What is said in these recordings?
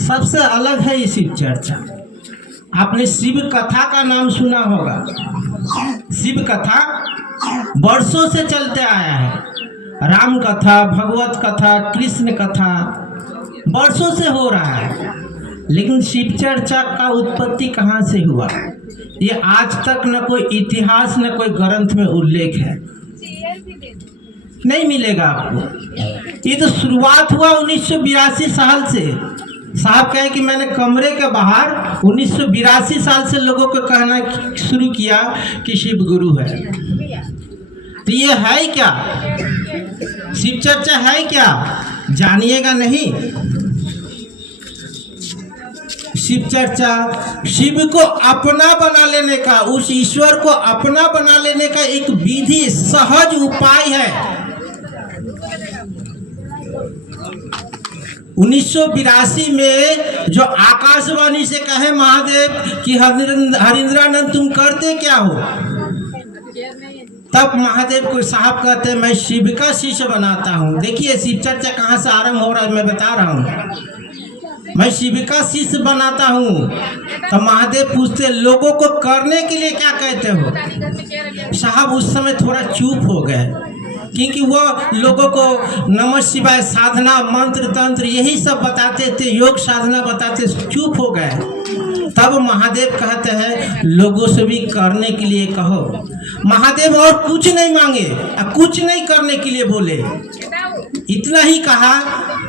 सबसे अलग है ये शिव चर्चा। आपने शिव कथा का नाम सुना होगा। शिव कथा वर्षों से चलते आया है। राम कथा, भगवत कथा, कृष्ण कथा वर्षों से हो रहा है, लेकिन शिव चर्चा का उत्पत्ति कहाँ से हुआ, ये आज तक न कोई इतिहास न कोई ग्रंथ में उल्लेख है, नहीं मिलेगा आपको। ये तो शुरुआत हुआ 1982 साल से। साहब कहे कि मैंने कमरे के बाहर 1982 साल से लोगों को कहना शुरू किया कि शिव गुरु है। तो ये है क्या? शिव चर्चा है क्या? जानिएगा नहीं। शिव चर्चा शिव को अपना बना लेने का, उस ईश्वर को अपना बना लेने का एक विधि, सहज उपाय है। 1982 में जो आकाशवाणी से कहे महादेव कि हरिंद्रानंद तुम करते क्या हो, तब महादेव को साहब कहते हैं मैं शिव का शिष्य बनाता हूँ। देखिए शिव चर्चा कहाँ से आरंभ हो रहा है मैं बता रहा हूँ। मैं शिव का शिष्य बनाता हूँ। तो महादेव पूछते लोगों को करने के लिए क्या कहते हो? साहब उस समय थोड़ा चुप हो गए, क्योंकि वो लोगों को नमः शिवाय, साधना, मंत्र तंत्र यही सब बताते थे, योग साधना बताते, चुप हो गए। तब महादेव कहते हैं लोगों से भी करने के लिए कहो। महादेव और कुछ नहीं मांगे, कुछ नहीं करने के लिए बोले, इतना ही कहा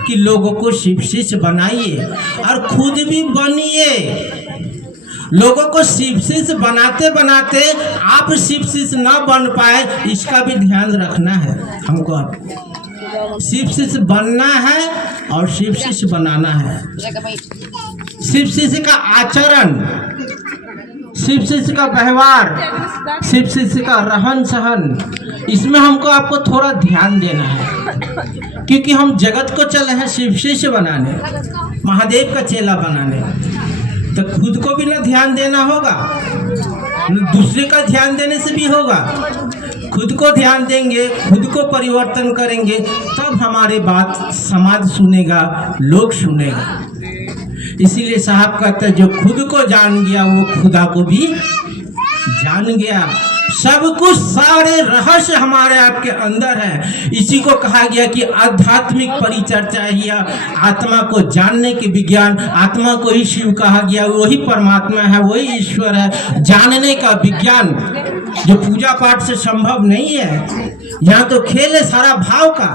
कि लोगों को शिव शिष्य बनाइए और खुद भी बनिए। लोगों को शिव शिष्य बनाते बनाते आप शिव शिष्य न बन पाए, इसका भी ध्यान रखना है हमको। आपको शिव शिष्य बनना है और शिव शिष्य बनाना है। शिव शिष्य का आचरण, शिव शिष्य का व्यवहार, शिव शिष्य का रहन सहन, इसमें हमको आपको थोड़ा ध्यान देना है, क्योंकि हम जगत को चले हैं शिव शिष्य बनाने, महादेव का चेला बनाने। तो खुद को भी ना ध्यान देना होगा, दूसरे का ध्यान देने से भी होगा। खुद को ध्यान देंगे, खुद को परिवर्तन करेंगे, तब हमारे बात समाज सुनेगा, लोग सुनेगा। इसीलिए साहब कहते हैं जो खुद को जान गया वो खुदा को भी जान गया। सब कुछ, सारे रहस्य हमारे आपके अंदर है। इसी को कहा गया कि आध्यात्मिक परिचर्चा ही आत्मा को जानने के विज्ञान, आत्मा को ही शिव कहा गया, वही परमात्मा है, वही ईश्वर है। जानने का विज्ञान जो पूजा पाठ से संभव नहीं है। यहाँ तो खेल है सारा भाव का।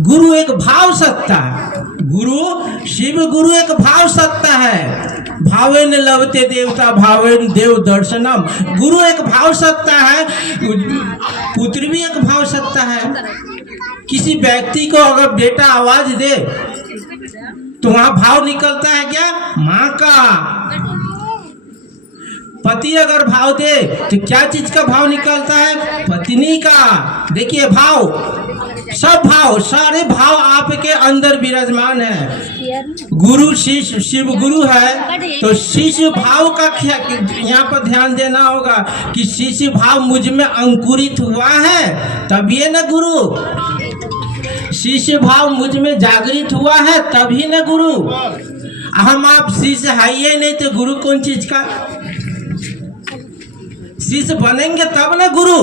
गुरु एक भाव सत्ता है, गुरु शिव गुरु एक भाव सत्ता है। भावेन लभते देवता भावेन देव दर्शनम। गुरु एक भाव सत्ता है, पुत्र भी एक भाव सत्ता है। किसी व्यक्ति को अगर बेटा आवाज दे तो वहां भाव निकलता है क्या? माँ का। पति अगर भाव दे तो क्या चीज का भाव निकलता है? पत्नी का। देखिए भाव, सब भाव, सारे भाव आपके अंदर विराजमान है। गुरु शिष्य, शिव गुरु है तो शिष्य भाव का यहाँ पर ध्यान देना होगा कि शिष्य भाव मुझ में अंकुरित हुआ है तभी न गुरु। शिष्य भाव मुझ में जागृत हुआ है तभी न गुरु। हम आप शिष्य है ही नहीं तो गुरु कौन चीज का? शिष्य बनेंगे तब ना गुरु,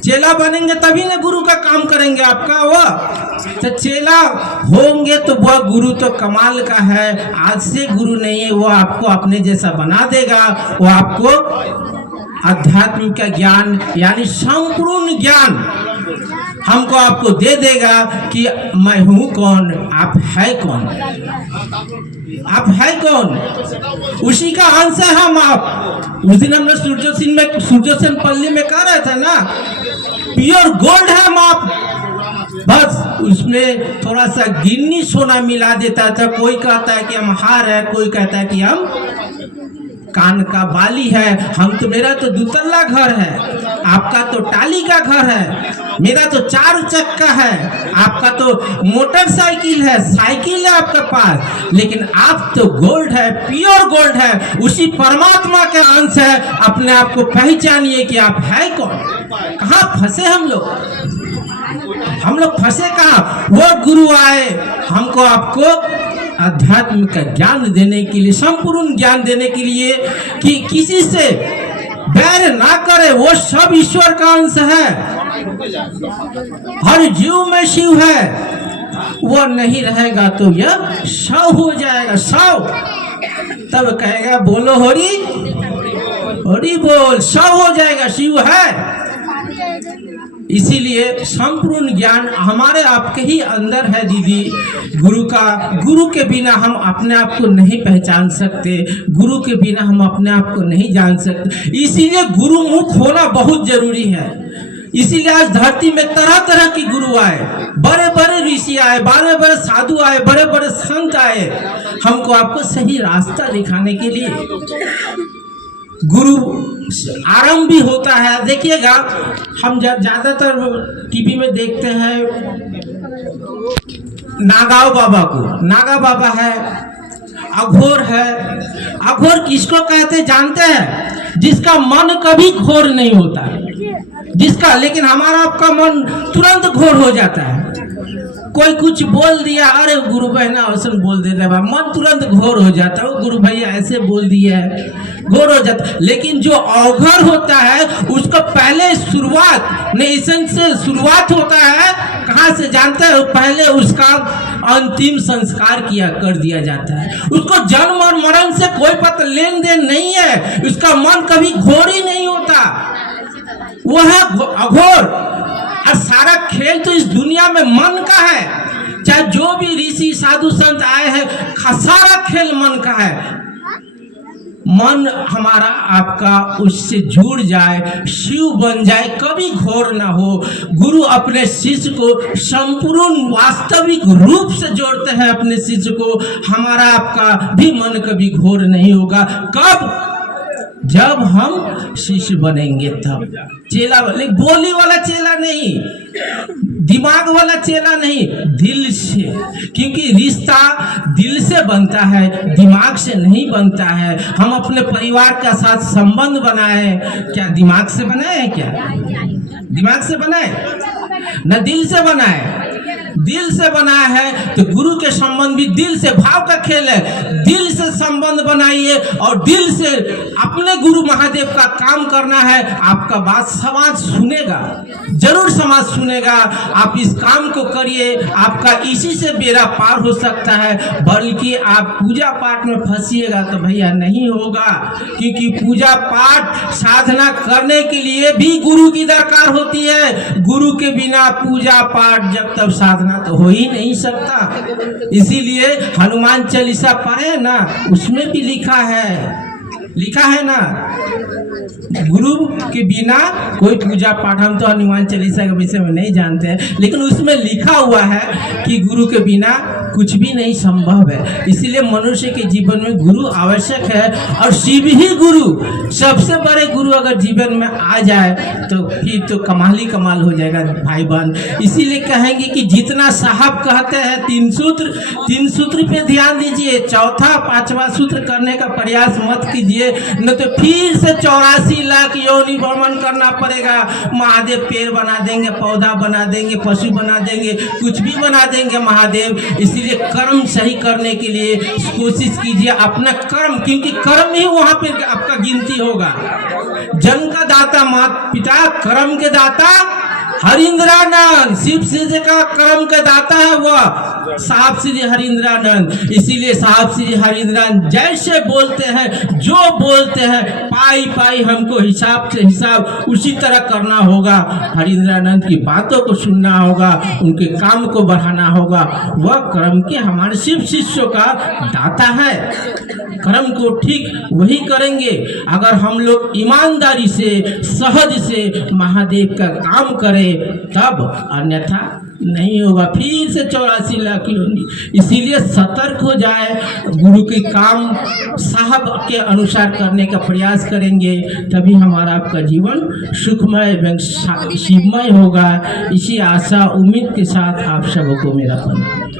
चेला बनेंगे तभी ना गुरु का काम करेंगे आपका। वह तो चेला होंगे तो वह गुरु तो कमाल का है, आज से गुरु नहीं है, वो आपको अपने जैसा बना देगा। वो आपको आध्यात्म का ज्ञान यानी संपूर्ण ज्ञान हमको आपको दे देगा कि मैं हूँ कौन, आप है कौन, आप है कौन, उसी का अंश है हम आप। उस दिन हमने सूर्योसन पल्ली में कह रहे थे ना, प्योर गोल्ड है हम आप। बस उसमें थोड़ा सा गिन्नी सोना मिला देता था। कोई कहता है कि हम हार है, कोई कहता है कि हम कान का बाली है। हम तो, मेरा तो दुतल्ला घर है, आपका तो टाली का घर है, मेरा तो 4 चक्का है, आपका तो मोटरसाइकिल है, साइकिल है आपके पास, लेकिन आप तो गोल्ड है, प्योर गोल्ड है, उसी परमात्मा के अंश है। अपने आप को पहचानिए कि आप है कौन। कहाँ फंसे हम लोग? हम लोग फंसे कहाँ? वो गुरु आए हमको आपको अध्यात्म का ज्ञान देने के लिए, संपूर्ण ज्ञान देने के लिए कि किसी से बैर ना करे, वो सब ईश्वर का अंश है। हर जीव में शिव है, वो नहीं रहेगा तो यह शव हो जाएगा, शव। तब कहेगा बोलो हरि हरि बोल, शव हो जाएगा, शिव है। इसीलिए संपूर्ण ज्ञान हमारे आपके ही अंदर है दीदी। गुरु के बिना हम अपने आप को नहीं पहचान सकते, गुरु के बिना हम अपने आप को नहीं जान सकते। इसीलिए गुरुमुख होना बहुत जरूरी है। इसीलिए आज धरती में तरह तरह की गुरु आए, बड़े बड़े ऋषि आए, बड़े बड़े साधु आए, बड़े बड़े संत आए, हमको आपको सही रास्ता दिखाने के लिए। गुरु आरंभ भी होता है। देखिएगा, हम ज्यादातर टीवी में देखते हैं नागाव बाबा को। नागा बाबा है, अघोर है। अघोर किसको कहते जानते हैं? जिसका मन कभी घोर नहीं होता, जिसका, लेकिन हमारा आपका मन तुरंत घोर हो जाता है। कोई कुछ बोल दिया, अरे गुरु बहना ऐसा बोल देते हैं, मन तुरंत घोर हो जाता है। गुरु भैया ऐसे बोल दिया है, घोर हो जाता। लेकिन जो अवघर होता है उसका पहले शुरुआत नेशन से शुरुआत होता है। कहाँ से जानते हैं? पहले उसका अंतिम संस्कार कर दिया जाता है। उसको जन्म और मरण से कोई पता लेन देन नहीं है। उसका मन कभी घोर ही नहीं होता, वो है अघोर। और सारा खेल तो इस दुनिया में मन का है। चाहे जो भी ऋषि साधु संत आए हैं, सारा खेल मन का है। मन हमारा आपका उससे जुड़ जाए, शिव बन जाए, कभी घोर ना हो। गुरु अपने शिष्य को संपूर्ण वास्तविक रूप से जोड़ते हैं अपने शिष्य को। हमारा आपका भी मन कभी घोर नहीं होगा। कब? जब हम शिष्य बनेंगे तब। चेला बोली वाला चेला नहीं, दिमाग वाला चेला नहीं, दिल से। क्योंकि रिश्ता दिल से बनता है, दिमाग से नहीं बनता है। हम अपने परिवार के साथ संबंध बनाए, क्या दिमाग से बनाए? क्या दिमाग से बनाए? न दिल से बनाए। दिल से बनाया है तो गुरु के संबंध भी दिल से, भाव का खेल है। दिल से संबंध बनाइए और दिल से अपने गुरु महादेव का काम करना है। आपका बात समाज सुनेगा, जरूर समाज सुनेगा। आप इस काम को करिए, आपका इसी से बेड़ा पार हो सकता है। बल्कि आप पूजा पाठ में फंसिएगा तो भैया नहीं होगा। क्योंकि पूजा पाठ साधना करने के लिए भी गुरु की दरकार होती है। गुरु के बिना पूजा पाठ जब तक साधना तो हो ही नहीं सकता। इसीलिए हनुमान चालीसा पढ़े ना, उसमें भी लिखा है ना, गुरु के बिना कोई पूजा पाठ। हम तो हनुमान चालीसा के विषय में नहीं जानते हैं, लेकिन उसमें लिखा हुआ है कि गुरु के बिना कुछ भी नहीं संभव है। इसीलिए मनुष्य के जीवन में गुरु आवश्यक है। और शिव ही गुरु, सबसे बड़े गुरु अगर जीवन में आ जाए तो फिर तो कमाल ही कमाल हो जाएगा भाई बहन। इसीलिए कहेंगे कि जितना साहब कहते हैं तीन सूत्र पे ध्यान दीजिए, चौथा पांचवा सूत्र करने का प्रयास मत कीजिए, न तो फिर से 84 लाख योनि भ्रमण करना पड़ेगा। महादेव पेड़ बना देंगे, पौधा बना देंगे, पशु बना देंगे, कुछ भी बना देंगे महादेव। इसीलिए कर्म सही करने के लिए कोशिश कीजिए अपना कर्म, क्योंकि कर्म ही वहां पे आपका गिनती होगा। जन्म का दाता माता पिता, कर्म के दाता हरिंद्रानंद। शिव से का कर्म का दाता है वह साहब श्री हरिंद्रानंद। इसीलिए साहब श्री हरिंद्रानंद जैसे बोलते हैं, जो बोलते हैं, पाई हमको हिसाब से हिसाब उसी तरह करना होगा। हरिंद्रानंद की बातों को सुनना होगा, उनके काम को बढ़ाना होगा। वह कर्म के हमारे शिव शिष्यों का दाता है। कर्म को ठीक वही करेंगे अगर हम लोग ईमानदारी से, सहज से महादेव का काम करें, तब, अन्यथा नहीं होगा। फिर से 84 लाख होंगी। इसीलिए सतर्क हो जाए, गुरु के काम साहब के अनुसार करने का प्रयास करेंगे, तभी हमारा आपका जीवन सुखमय एवं शिवमय होगा। इसी आशा उम्मीद के साथ आप सबको मेरा प्रणाम।